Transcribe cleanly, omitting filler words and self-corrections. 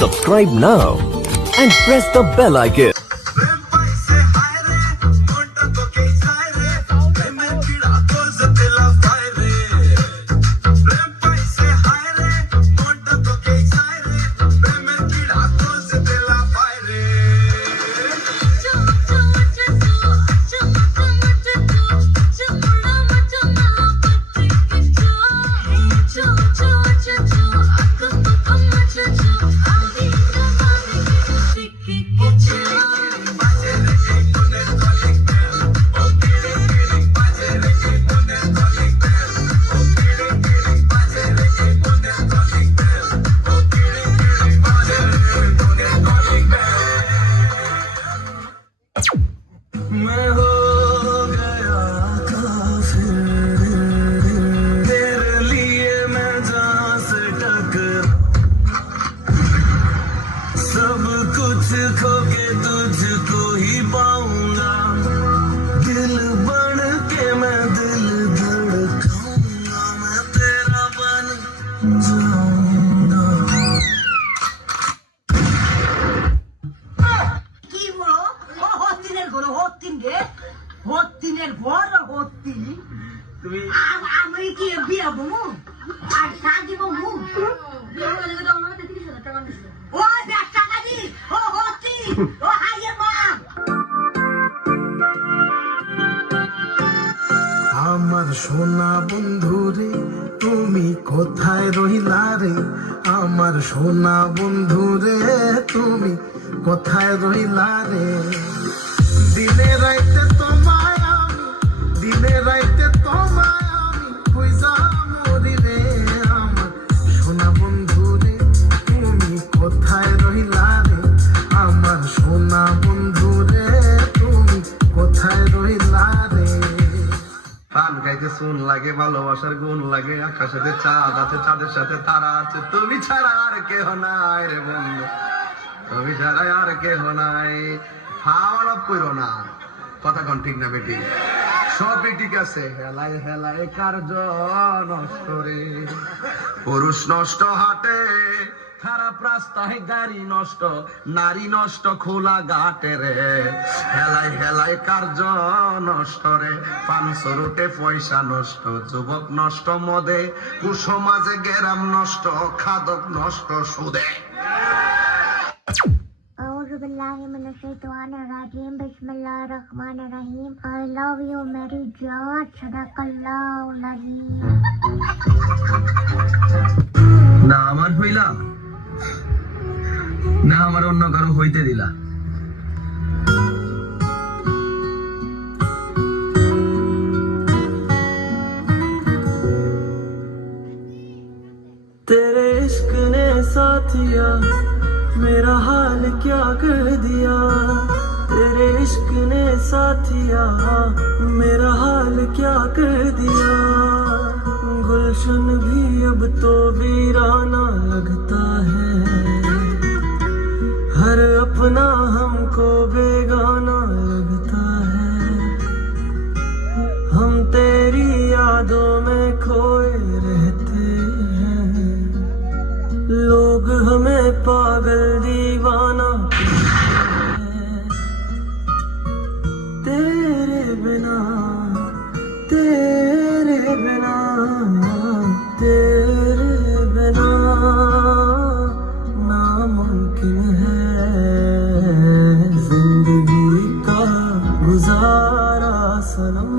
Subscribe now and press the bell icon. मैं हो गया काफिर, तेरे लिए मैं जहाँ से टकरा, सब कुछ खो के तुझको ही पाऊंगा, दिल बन के मैं दिल धड़काऊंगा, मैं तेरा बन जाऊंगा। কি বড় ও হত্তিনের ঘর হত্তিন রে হত্তিনের ঘর হত্তিন তুমি আমি কি বিয়া বমু আর শাদি বমু বিয়ে হলে তো আমার 30,000 টাকা দিছিল। ও ব্যবসা কাজি ও হত্তি ও হাইয়ের মা আমার সোনা বন্ধু রে তুমি কোথায় রইলা রে, আমার সোনা বন্ধু রে তুমি কোথায় রইলা রে, দিনে রাইতে তোমায় আমি, দিনে রাইতে তোমায় আমি খুঁজা মরি রে, আমার সোনা বন্ধু রে তুমি কোথায় রইলা রে, আমার সোনা বন্ধু রে তুমি কোথায় রইলা রে। পান খাইতে শুন লাগে, ভালোবাসার গুণ লাগে, আকাশেতে চাঁদ আছে, চাঁদের সাথে তারা আছে, তুমি ছাড়া আর কেহ নাই রে বন্ধু, তুমি ছাড়া আর কেহ নাই। খাওয়া করো না, কথা কোন ঠিক না বেটি, সবই ঠিক আছে, হেলায় হেলায় কার্য নষ্ট রে, পুরুষ নষ্ট হাটে, খারাপ রাস্তায় গাড়ি নষ্ট, নারী নষ্ট খোলা ঘাটে রে, হেলায় হেলায় কার্য নষ্ট রে, পাঁচশো রুটে পয়সা নষ্ট, যুবক নষ্ট মদে, কুসমাজে গেরাম নষ্ট, খাদক নষ্ট সুদে। أعوذ بالله من الشيطان الرجيم بسم الله الرحمن الرحيم I love you मेरी जान صدق الله العظيم। না আমার হইলা, না আমার অন্য কারো হইতে দিলা। तेरे इश्क ने साथिया मेरा हाल क्या कर दिया, तेरे इश्क ने साथिया मेरा हाल क्या कर दिया, गुलशन भी अब तो वीराना लगता है, हर अपना हमको बेगाना लगता है, हम तेरी यादों में खोए रहते हैं, लोग हमें पागल दीवाना कहते हैं, तेरे बिना तेरे बिना तेरे बिना नामुमकिन है जिंदगी का गुजारा सनम।